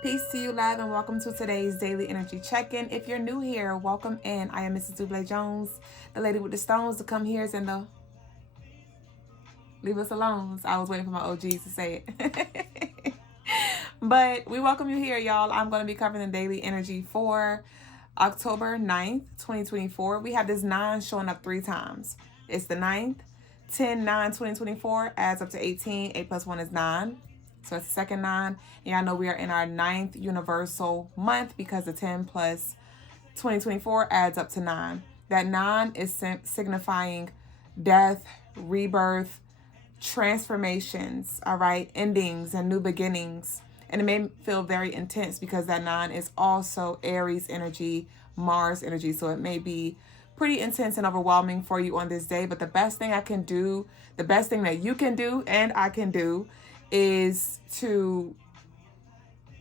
Peace to you, love, and welcome to today's daily energy check-in. If you're new here, welcome in. I am Mrs. Duüblè Jones, the lady with the stones to come here and the leave us alone. So I was waiting for my OGs to say it. But we welcome you here, y'all. I'm going to be covering the daily energy for October 9th, 2024. We have this 9 showing up 3 times. It's the 9th, 10, 9, 2024, adds up to 18. 8 plus 1 is 9. So it's the second 9. And y'all know we are in our 9th universal month because the 10 plus 2024 adds up to 9. That 9 is signifying death, rebirth, transformations, all right, endings and new beginnings. And it may feel very intense because that 9 is also Aries energy, Mars energy. So it may be pretty intense and overwhelming for you on this day. But the best thing I can do, the best thing that you can do and I can do is to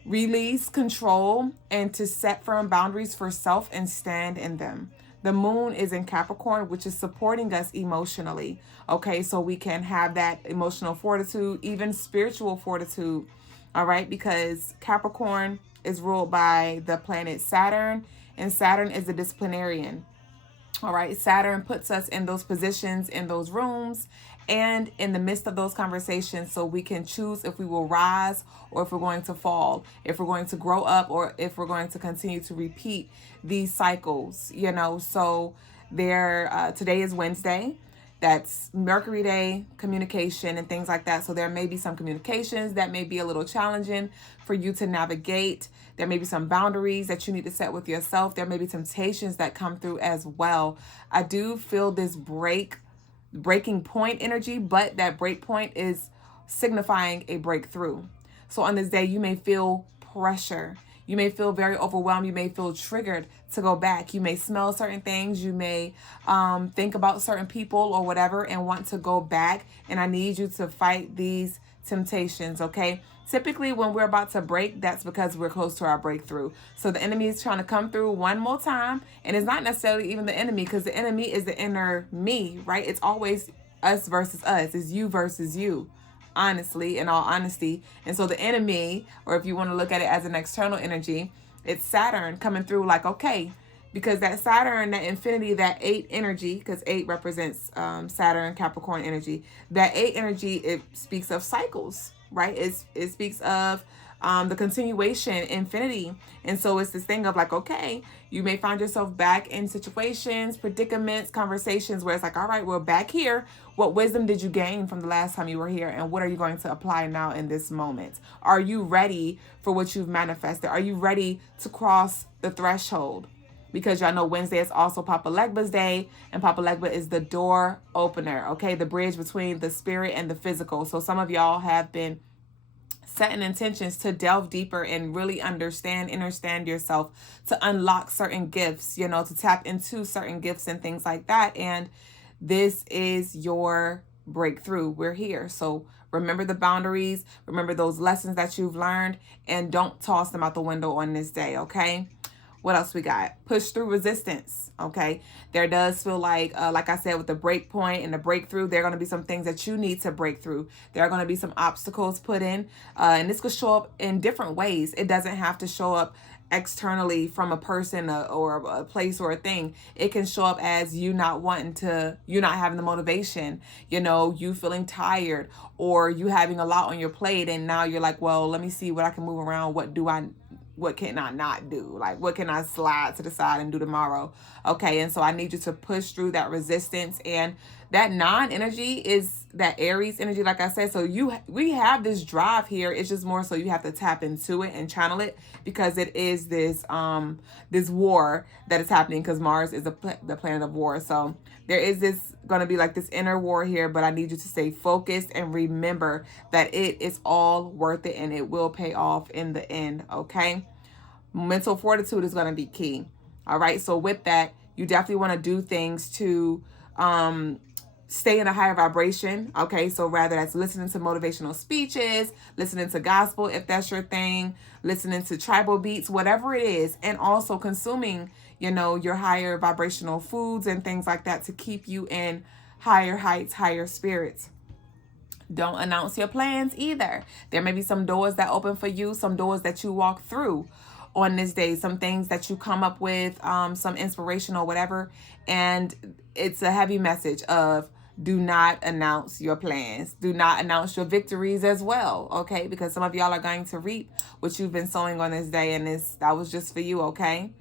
release control and to set firm boundaries for self and stand in them. The moon is in Capricorn, which is supporting us emotionally. Okay, so we can have that emotional fortitude, even spiritual fortitude. All right, because Capricorn is ruled by the planet Saturn, and Saturn is the disciplinarian. All right, Saturn puts us in those positions, in those rooms, and in the midst of those conversations so we can choose if we will rise or if we're going to fall, if we're going to grow up or if we're going to continue to repeat these cycles, you know. So today is Wednesday. That's Mercury Day, communication and things like that. So there may be some communications that may be a little challenging for you to navigate. There may be some boundaries that you need to set with yourself. There may be temptations that come through as well. I do feel this breaking point energy, but that break point is signifying a breakthrough. So on this day, you may feel pressure. You may feel very overwhelmed. You may feel triggered to go back. You may smell certain things. You may think about certain people or whatever and want to go back. And I need you to fight these temptations, okay? Typically, when we're about to break, that's because we're close to our breakthrough. So the enemy is trying to come through one more time. And it's not necessarily even the enemy, because the enemy is the inner me, right? It's always us versus us. It's you versus you, honestly, in all honesty. And so the enemy, or if you want to look at it as an external energy, it's Saturn coming through like, okay, because that Saturn, that infinity, that 8 energy, because 8 represents Saturn, Capricorn energy, that 8 energy, it speaks of cycles, right? It speaks of the continuation, infinity. And so it's this thing of like, okay, you may find yourself back in situations, predicaments, conversations where it's like, all right, we're back here. What wisdom did you gain from the last time you were here? And what are you going to apply now in this moment? Are you ready for what you've manifested? Are you ready to cross the threshold? Because y'all know Wednesday is also Papa Legba's day, and Papa Legba is the door opener, okay? The bridge between the spirit and the physical. So some of y'all have been setting intentions to delve deeper and really understand yourself, to unlock certain gifts, you know, to tap into certain gifts and things like that. And this is your breakthrough. We're here. So remember the boundaries, remember those lessons that you've learned, and don't toss them out the window on this day, okay? What else we got? Push through resistance, okay? There does feel like I said, with the break point and the breakthrough, there are going to be some things that you need to break through. There are going to be some obstacles put in, and this could show up in different ways. It doesn't have to show up externally from a person or a place or a thing. It can show up as you not having the motivation, you know, you feeling tired, or you having a lot on your plate, and now you're like, well, let me see what I can move around. What can I not do? Like, what can I slide to the side and do tomorrow? Okay, and so I need you to push through that resistance. And that 9 energy is that Aries energy, like I said. So we have this drive here. It's just more so you have to tap into it and channel it, because it is this war that is happening, because Mars is the planet of war. So there is going to be like this inner war here, but I need you to stay focused and remember that it is all worth it and it will pay off in the end, okay? Mental fortitude is going to be key, all right? So with that, you definitely want to do things to stay in a higher vibration, okay? So rather that's listening to motivational speeches, listening to gospel if that's your thing, listening to tribal beats, whatever it is, and also consuming, you know, your higher vibrational foods and things like that to keep you in higher heights, higher spirits. Don't announce your plans either. There may be some doors that open for you, some doors that you walk through on this day, some things that you come up with, some inspirational whatever. And it's a heavy message of do not announce your plans. Do not announce your victories as well, okay? Because some of y'all are going to reap what you've been sowing on this day, and that was just for you, okay?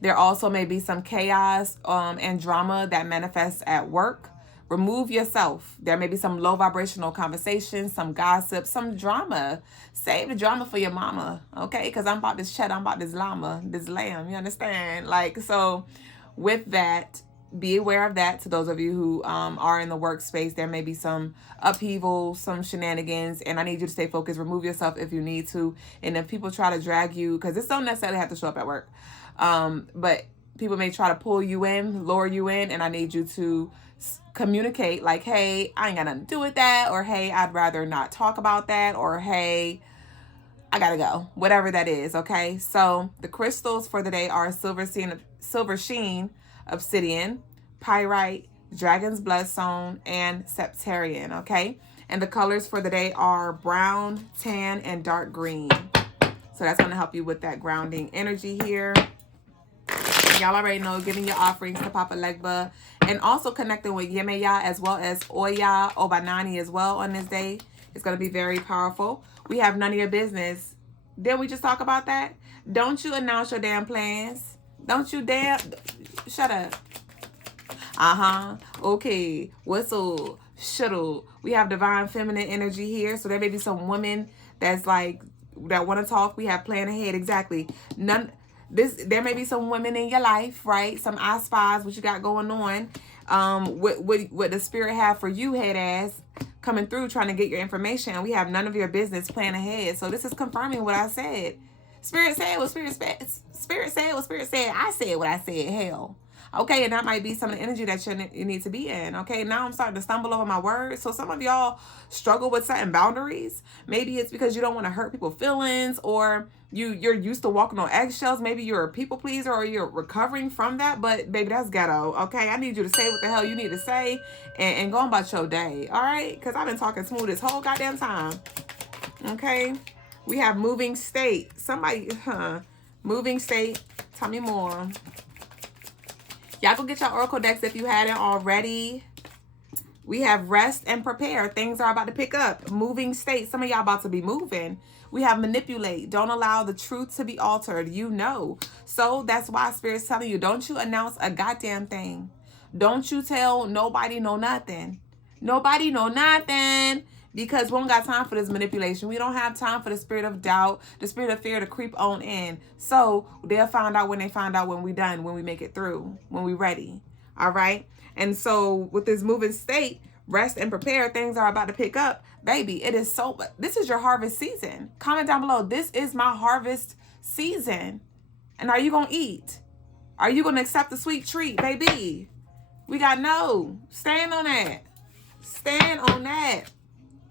There also may be some chaos and drama that manifests at work. Remove yourself. There may be some low vibrational conversations, some gossip, some drama. Save the drama for your mama, okay? Because I'm about this cheddar, I'm about this llama, this lamb, you understand? Like, so with that, be aware of that. To those of you who are in the workspace, there may be some upheaval, some shenanigans, and I need you to stay focused. Remove yourself if you need to. And if people try to drag you, because this don't necessarily have to show up at work, but people may try to pull you in, lure you in, and I need you to communicate like, hey, I ain't got nothing to do with that, or hey, I'd rather not talk about that, or hey, I gotta go, whatever that is, okay? So the crystals for the day are silver sheen, obsidian, pyrite, dragon's bloodstone, and septarian, okay? And the colors for the day are brown, tan, and dark green. So that's going to help you with that grounding energy here. Y'all already know, giving your offerings to Papa Legba, and also connecting with Yemeya as well as Oya Obanani as well on this day. It's going to be very powerful. We have none of your business. Didn't we just talk about that? Don't you announce your damn plans. Don't you dare. Shut up. Okay. Whistle. Shuttle. We have divine feminine energy here. So there may be some women that's like, that want to talk. We have plan ahead. Exactly. There may be some women in your life, right? Some I spies, what you got going on. What the spirit have for you, head ass, coming through trying to get your information. We have none of your business, plan ahead. So this is confirming what I said. Spirit said what Spirit said. Spirit said what Spirit said. I said what I said. Hell. Okay, and that might be some of the energy that you need to be in. Okay, now I'm starting to stumble over my words. So some of y'all struggle with setting boundaries. Maybe it's because you don't want to hurt people's feelings, or you're used to walking on eggshells. Maybe you're a people pleaser, or you're recovering from that. But baby, that's ghetto. Okay, I need you to say what the hell you need to say and go on about your day. All right, because I've been talking smooth this whole goddamn time. Okay, we have moving state. Moving state. Tell me more. Y'all go get your oracle decks if you hadn't already. We have rest and prepare. Things are about to pick up. Moving state. Some of y'all about to be moving. We have manipulate. Don't allow the truth to be altered. You know. So that's why Spirit's telling you, don't you announce a goddamn thing. Don't you tell nobody know nothing. Nobody know nothing. Because we don't got time for this manipulation. We don't have time for the spirit of doubt, the spirit of fear to creep on in. So they'll find out when they find out, when we done, when we make it through, when we ready. All right. And so with this moving state, rest and prepare, things are about to pick up. Baby, it is so, this is your harvest season. Comment down below. This is my harvest season. And are you going to eat? Are you going to accept the sweet treat, baby? We got no. Stand on that. Stand on that.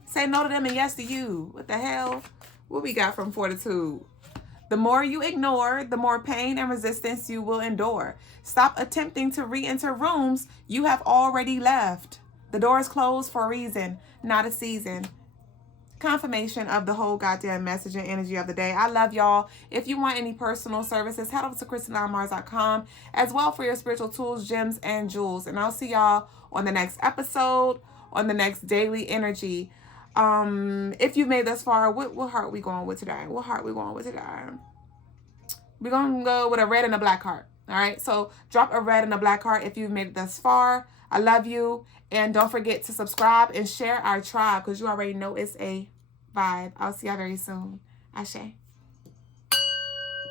Say no to them and yes to you. What the hell? What we got from Fortitude? The more you ignore, the more pain and resistance you will endure. Stop attempting to re-enter rooms you have already left. The door is closed for a reason, not a season. Confirmation of the whole goddamn message and energy of the day. I love y'all. If you want any personal services, head over to CrystalineMars.com as well for your spiritual tools, gems, and jewels. And I'll see y'all on the next episode, on the next daily energy. If you've made this far, what heart we going with today? What heart we going with today? We're going to go with a red and a black heart. All right. So drop a red and a black heart if you've made it thus far. I love you. And don't forget to subscribe and share our tribe, because you already know it's a vibe. I'll see y'all very soon. Ashe.